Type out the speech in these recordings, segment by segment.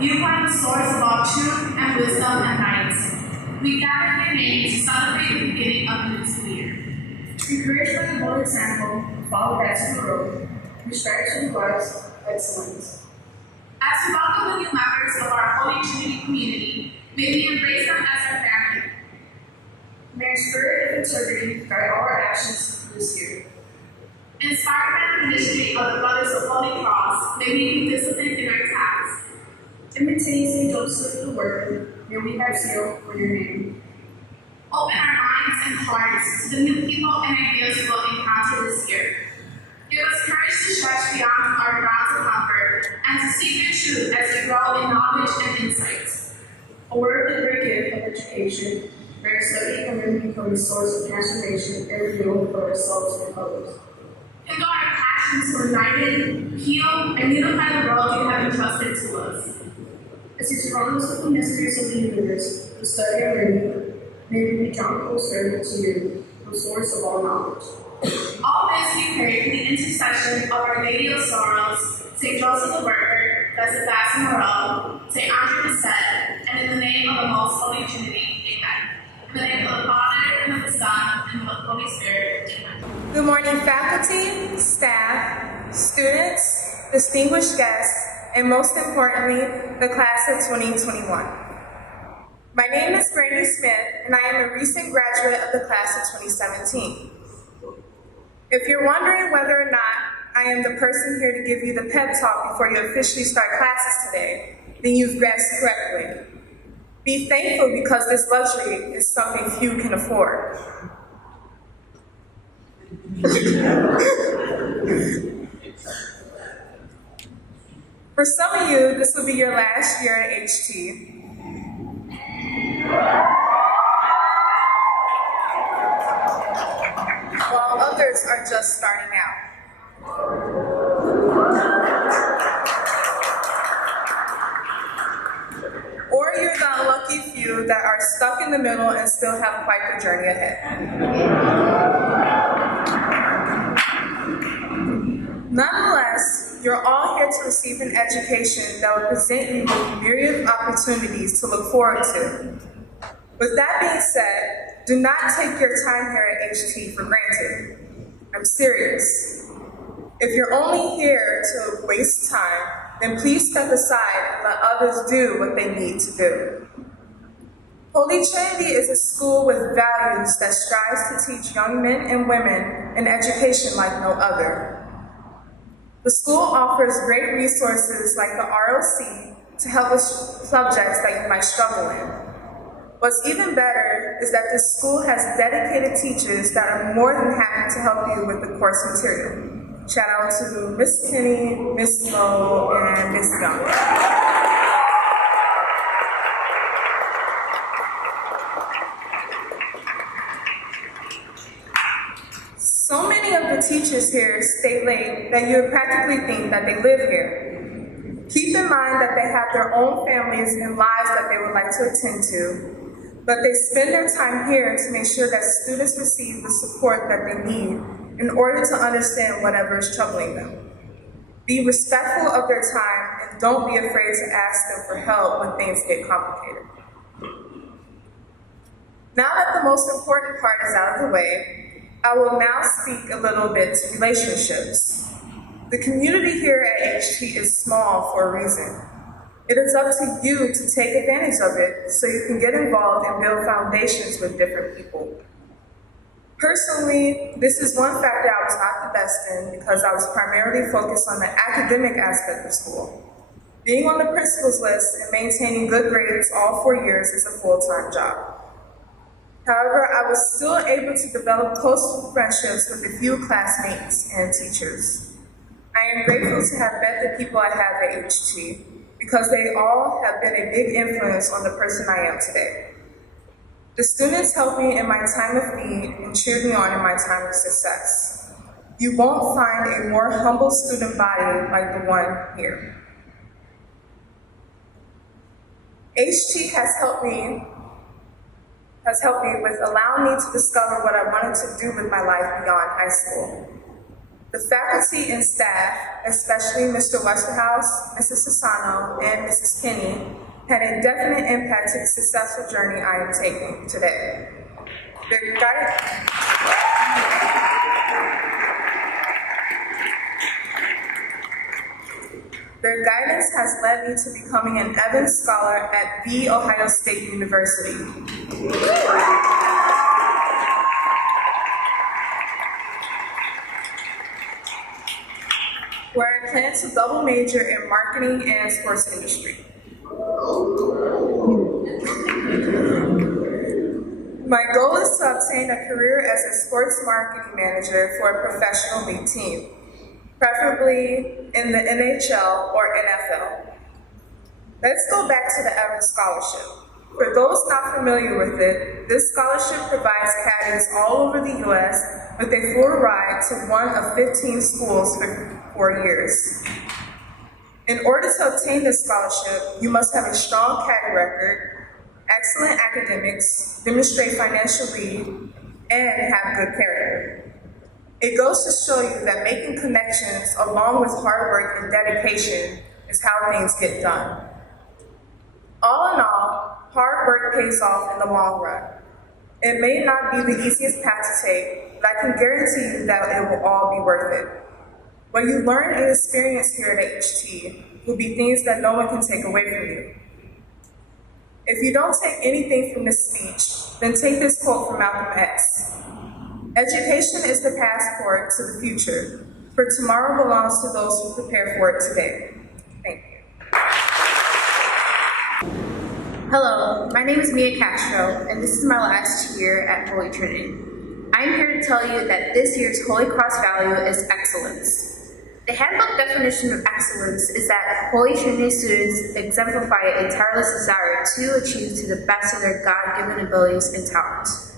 you are the source of all truth and wisdom and light. We gather here today to celebrate the beginning of the new school year. Encouraged by the bold example, follow that to the road, we strive to impart excellence. As we welcome the new members of our Holy Trinity community, may we embrace them as our family. May our spirit of integrity guide all our actions this year. Inspired by the ministry of the Brothers of Holy Cross, may we be disciplined in our tasks. Imitating St. Joseph the Worker, may we have zeal for your name. Open our minds and hearts to the new people and ideas we will encounter this year. Give us courage to stretch beyond our grounds of comfort and to seek the truth as we grow in knowledge and insight. A word of the great gift of education, where our study and learning become a source of transformation and renewal for ourselves and others. Kindle our passions to enlighten, heal, and unify the world you have entrusted to us. As you surround us with the mysteries of the universe, the study and learning, may we be drawn closer to you, the source of all knowledge. All this we pray through the intercession of Our Lady of Sorrows, St. Joseph the Worker, Blessed Basil Morel, St. Andre Bissett, and in the name of the Most Holy Trinity. Amen. In the name of the Father, and of the Son, and of the Holy Spirit. Amen. Good morning, faculty, staff, students, distinguished guests, and most importantly, the class of 2021. My name is Brandy Smith, and I am a recent graduate of the class of 2017. If you're wondering whether or not I am the person here to give you the pep talk before you officially start classes today, then you've guessed correctly. Be thankful because this luxury is something few can afford. For some of you, this will be your last year at HT. While others are just starting out. Or you're the unlucky few that are stuck in the middle and still have quite the journey ahead. Nonetheless, you're all here to receive an education that will present you with a myriad of opportunities to look forward to. With that being said, do not take your time here at HT for granted. I'm serious. If you're only here to waste time, then please step aside and let others do what they need to do. Holy Trinity is a school with values that strives to teach young men and women an education like no other. The school offers great resources like the ROC to help with subjects that you might struggle in. What's even better is that this school has dedicated teachers that are more than happy to help you with the course material. Shout out to Miss Kenny, Miss Lowe, and Miss Young. So many of the teachers here stay late that you would practically think that they live here. Keep in mind that they have their own families and lives that they would like to attend to, but they spend their time here to make sure that students receive the support that they need in order to understand whatever is troubling them. Be respectful of their time and don't be afraid to ask them for help when things get complicated. Now that the most important part is out of the way, I will now speak a little bit to relationships. The community here at HT is small for a reason. It is up to you to take advantage of it so you can get involved and build foundations with different people. Personally, this is one factor I was not the best in because I was primarily focused on the academic aspect of school. Being on the principal's list and maintaining good grades all 4 years is a full-time job. However, I was still able to develop close friendships with a few classmates and teachers. I am grateful to have met the people I have at HT because they all have been a big influence on the person I am today. The students helped me in my time of need and cheered me on in my time of success. You won't find a more humble student body like the one here. HT has helped me with allowing me to discover what I wanted to do with my life beyond high school. The faculty and staff, especially Mr. Westerhouse, Mrs. Sassano, and Mrs. Kinney, had a definite impact to the successful journey I am taking today. Their guidance has led me to becoming an Evans Scholar at The Ohio State University. Where I plan to double major in marketing and sports industry. My goal is to obtain a career as a sports marketing manager for a professional league team, preferably in the NHL or NFL. Let's go back to the Evans Scholarship. For those not familiar with it, this scholarship provides caddies all over the U.S. with a full ride to one of 15 schools for 4 years. In order to obtain this scholarship, you must have a strong caddy record, excellent academics, demonstrate financial lead, and have good character. It goes to show you that making connections along with hard work and dedication is how things get done. All in all, hard work pays off in the long run. It may not be the easiest path to take, but I can guarantee you that it will all be worth it. What you learn and experience here at HT will be things that no one can take away from you. If you don't take anything from this speech, then take this quote from Malcolm X. Education is the passport to the future, for tomorrow belongs to those who prepare for it today. Thank you. Hello, my name is Mia Castro, and this is my last year at Holy Trinity. I'm here to tell you that this year's Holy Cross value is excellence. The handbook definition of excellence is that Holy Trinity students exemplify a tireless desire to achieve to the best of their God-given abilities and talents.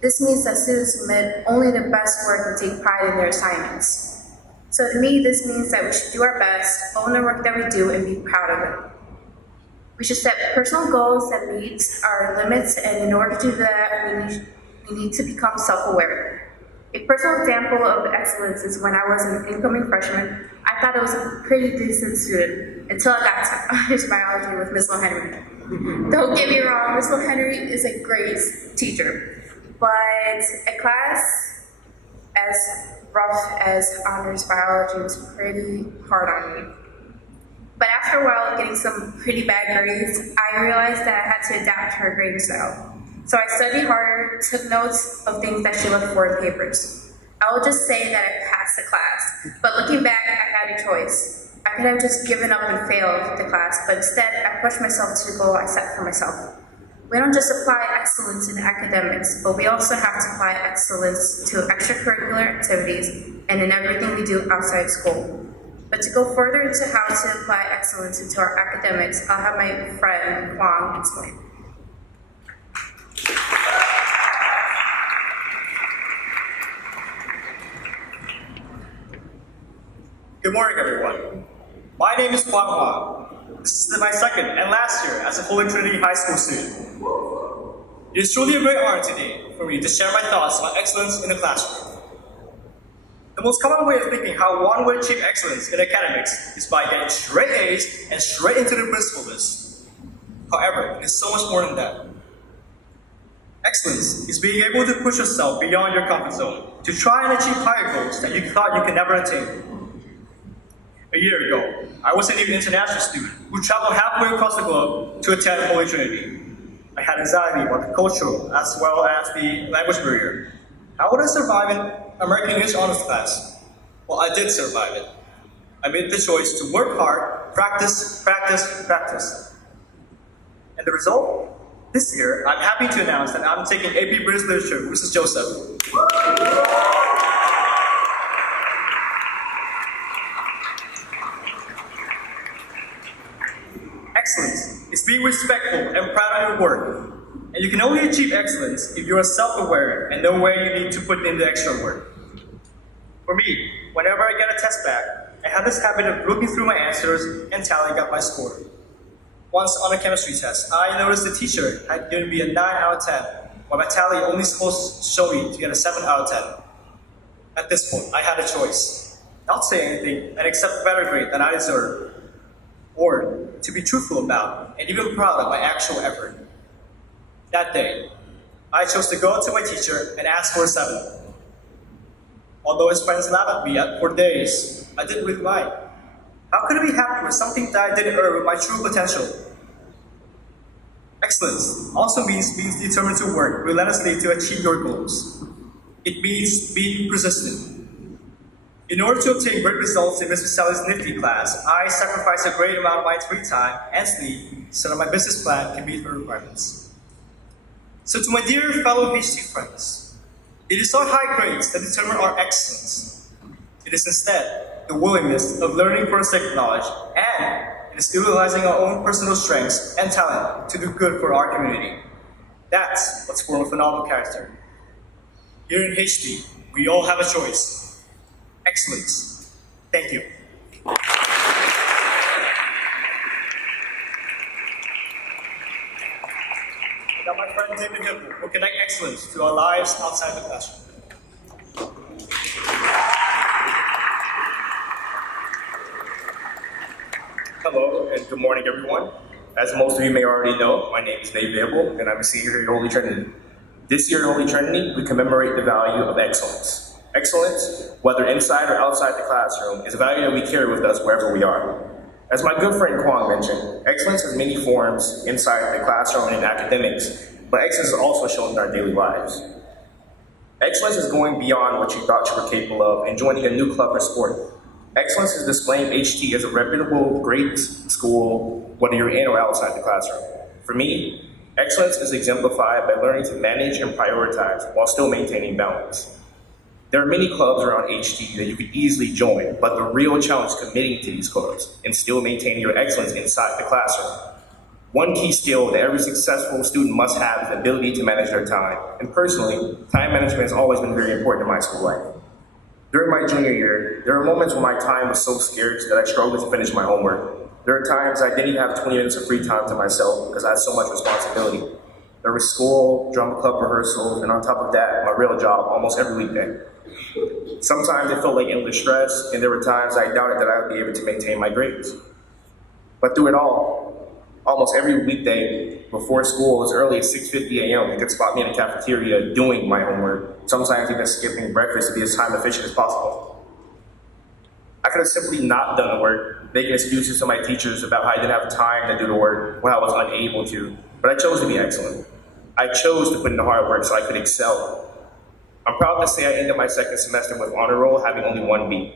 This means that students submit only the best work and take pride in their assignments. So to me, this means that we should do our best, own the work that we do, and be proud of it. We should set personal goals that meet our limits, and in order to do that, we need to become self-aware. A personal example of excellence is when I was an incoming freshman. I thought I was a pretty decent student until I got to honors biology with Miss Henry. Don't get me wrong, Miss Henry is a great teacher, but a class as rough as honors biology was pretty hard on me. But after a while of getting some pretty bad grades, I realized that I had to adapt to her grading style. So I studied harder, took notes of things that she looked for in papers. I will just say that I passed the class, but looking back, I had a choice. I could have just given up and failed the class, but instead, I pushed myself to the goal I set for myself. We don't just apply excellence in academics, but we also have to apply excellence to extracurricular activities and in everything we do outside school. But to go further into how to apply excellence into our academics, I'll have my friend Huang explain. Good morning, everyone. My name is Huang Huang. This is my second and last year as a Holy Trinity High School student. It is truly a great honor today for me to share my thoughts on excellence in the classroom. The most common way of thinking how one would achieve excellence in academics is by getting straight A's and straight into the principal list. However, it is so much more than that. Excellence is being able to push yourself beyond your comfort zone to try and achieve higher goals that you thought you could never attain. A year ago, I was an international student who traveled halfway across the globe to attend Holy Trinity. I had anxiety about the cultural as well as the language barrier. How would I survive in American English honors class? Well, I did survive it. I made the choice to work hard, practice, practice, practice. And the result? This year, I'm happy to announce that I'm taking AP British Literature with Mrs. Joseph. Excellence is being respectful and proud of your work. And you can only achieve excellence if you are self-aware and know where you need to put in the extra work. For me, whenever I get a test back, I have this habit of looking through my answers and tallying up my score. Once on a chemistry test, I noticed the teacher had given me a 9 out of 10, while my tally only supposed to show me to get a 7 out of 10. At this point, I had a choice. not say anything and accept a better grade than I deserve, or to be truthful about and even proud of my actual effort. That day, I chose to go to my teacher and ask for a 7. Although his friends laughed at me for days, I didn't really mind. How could I be happy with something that I didn't earn with my true potential? Excellence also means being determined to work relentlessly to achieve your goals. It means being persistent. In order to obtain great results in Mr. Sally's nifty class, I sacrificed a great amount of my free time and sleep so that my business plan can meet her requirements. So to my dear fellow HT friends, it is not high grades that determine our excellence. It is instead the willingness of learning for the sake of knowledge and it is utilizing our own personal strengths and talent to do good for our community. That's what's formed a phenomenal character. Here in HT, we all have a choice. Excellence. Thank you. Now my friend David Hill will connect excellence to our lives outside the classroom. Hello and good morning, everyone. As most of you may already know, my name is David Hill and I'm a senior here at Holy Trinity. This year at Holy Trinity, we commemorate the value of excellence. Excellence, whether inside or outside the classroom, is a value that we carry with us wherever we are. As my good friend Kwong mentioned, excellence has many forms inside the classroom and in academics, but excellence is also shown in our daily lives. Excellence is going beyond what you thought you were capable of and joining a new club or sport. Excellence is displaying HT as a reputable, great school, whether you're in or outside the classroom. For me, excellence is exemplified by learning to manage and prioritize while still maintaining balance. There are many clubs around HT that you could easily join, but the real challenge is committing to these clubs and still maintaining your excellence inside the classroom. One key skill that every successful student must have is the ability to manage their time. And personally, time management has always been very important in my school life. During my junior year, there were moments when my time was so scarce that I struggled to finish my homework. There were times I didn't even have 20 minutes of free time to myself because I had so much responsibility. There was school, drama club rehearsals, and on top of that, my real job almost every weekday. Sometimes it felt like endless stress, and there were times I doubted that I would be able to maintain my grades. But through it all, almost every weekday before school, as early as 6:50 a.m., you could spot me in the cafeteria doing my homework, sometimes even skipping breakfast to be as time efficient as possible. I could have simply not done the work, making excuses to my teachers about how I didn't have time to do the work when I was unable to, but I chose to be excellent. I chose to put in the hard work so I could excel. I'm proud to say I ended my second semester with honor roll having only 1 B.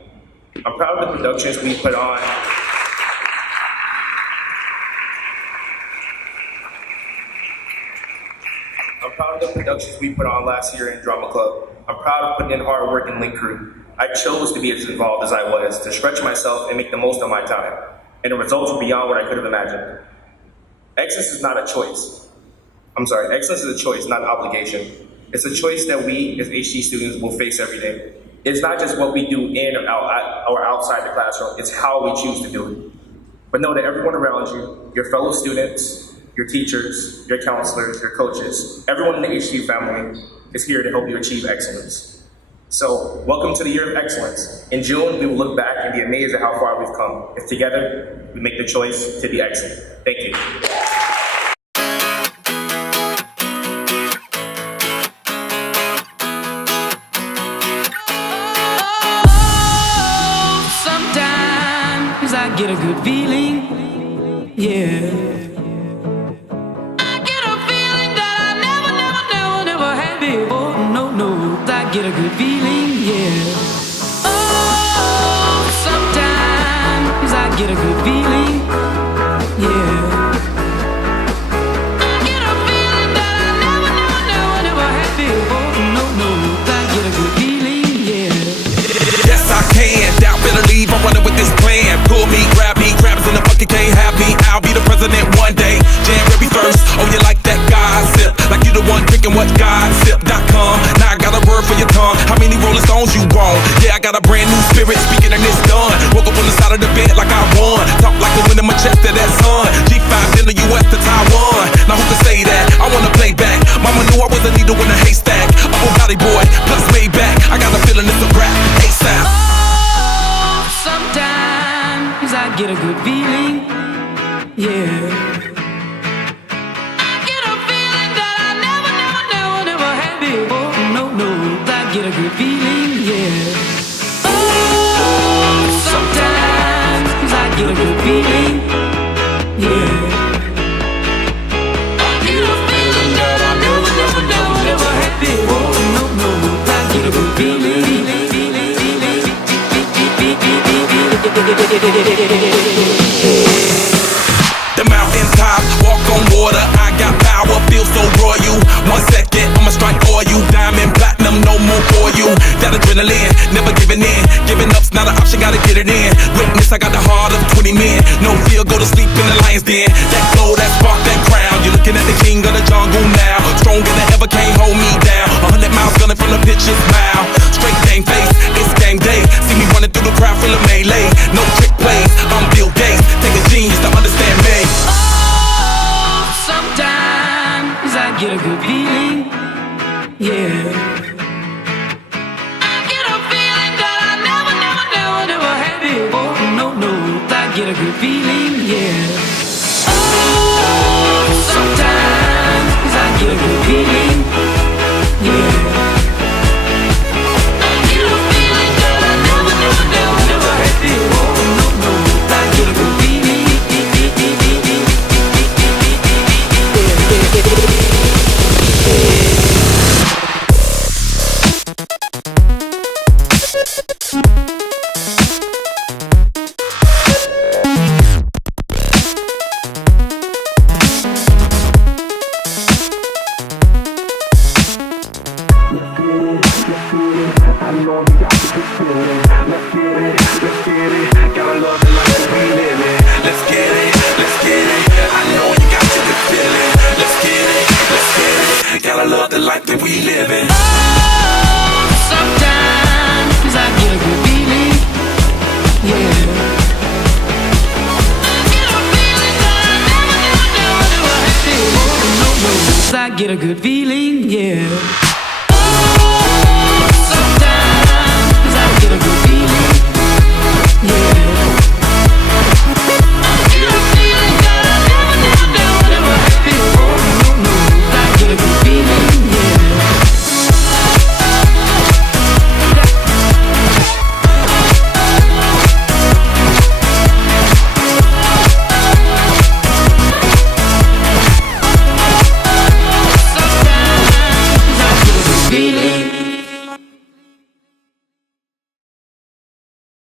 I'm proud of the productions we put on. I'm proud of the productions we put on last year in drama club. I'm proud of putting in hard work in Link Crew. I chose to be as involved as I was, to stretch myself and make the most of my time. And the results were beyond what I could have imagined. Excellence is not a choice. Excellence is a choice, not an obligation. It's a choice that we, as HT students, will face every day. It's not just what we do in or outside the classroom, it's how we choose to do it. But know that everyone around you, your fellow students, your teachers, your counselors, your coaches, everyone in the HT family is here to help you achieve excellence. So, welcome to the year of excellence. In June, we will look back and be amazed at how far we've come. If together, we make the choice to be excellent. Thank you. I get a good feeling, yeah. I get a feeling that I never had before. No, I get a good feeling, yeah. Oh, sometimes I get a good feeling, yeah. I get a feeling that I never had before. No, I get a good feeling, yeah. Yes, I can. Doubt, better leave. I'm running with this plan. Pull me, grab us in the bucket, can't have me. I'll be the president one day. January 1st. Oh, you like that gossip? Like you the one drinking what gossip.com. Now I got a word for your tongue. How many Rolling Stones you want? Yeah, I got a brand new spirit speaking and it's done. Woke up on the side of the bed like I won. Talk like the wind in my chest to that sun. G5 in the US to Taiwan. Now who can say that? I wanna play back. Mama knew I was a needle in a haystack. Up on Valley Boy, plus Maybach. I got a feeling it's a rap. ASAP. good feeling, yeah. I get a feeling that I never had before. No, I get a good feeling, yeah. Oh, sometimes I get a good feeling, yeah. I get a feeling that I never had before. No, I get a good feeling. The mountain top, walk on water. I got power, feel so royal. 1 second, I'ma strike oil. Diamond, platinum, no more for you. That adrenaline, never giving in. Giving up's not an option, gotta get it in. Witness, I got the heart of 20 men. No fear, go to sleep in the lion's den. That glow, that spark, that crown. You're looking at the king of the jungle now. Stronger than ever, can't hold me down. 100 miles gunning from the pitcher's mouth. Straight game face, it's game day. See me running through the crowd full of melee. No trick plays, I'm Bill Gates. Take a genius to understand me. Oh, sometimes I get a good feeling, yeah. I get a feeling that I never had before. No, I get a good feeling, yeah. Oh, sometimes I get a good feeling, yeah. I get a feeling that I never had before. No, I get a good feeling. Gotta love the life that we live in. Oh, sometimes I get a good feeling, yeah. I get a feeling that I never had before. No, I get a good feeling, yeah.